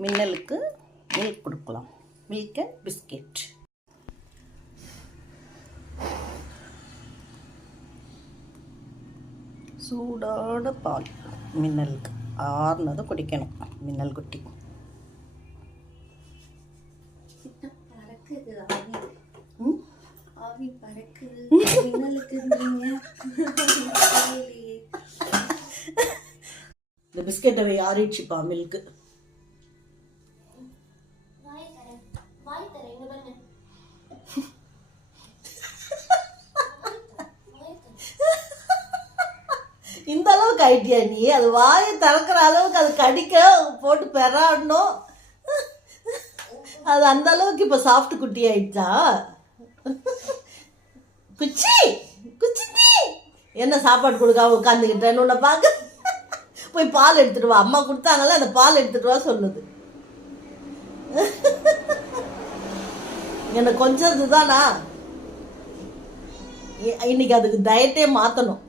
மின்னலுக்கு milk கொடுக்கலாம். Milk and biscuit. சூடான பால் மின்னலுக்கு. ஆறுனதும் குடிக்கணும் மின்னல் குட்டி. ஆவி பறக்குது மின்னலுக்குன்றீங்க. இந்த பிஸ்கெட்டை ஆறிடுச்சுப்பா மில்க்கு. இந்த அளவுக்கு ஆயிட்டியா நீ? அது வாயை திறக்கிற அளவுக்கு அது கடிக்க போட்டு பெறாடணும். அது அந்த அளவுக்கு இப்போ சாஃப்ட் குட்டி ஆயிடுச்சா? குச்சி குச்சி நீ என்ன சாப்பாடு கொடுக்காம உட்காந்துக்கிட்டேன்னு உன்னை பார்க்க. போய் பால் எடுத்துட்டு வா. அம்மா கொடுத்தாங்கல்ல அந்த பால் எடுத்துட்டு வா சொல்லுது. என்ன கொஞ்சம் இதுதானா? இன்னைக்கு அதுக்கு டயட்டே மாற்றணும்.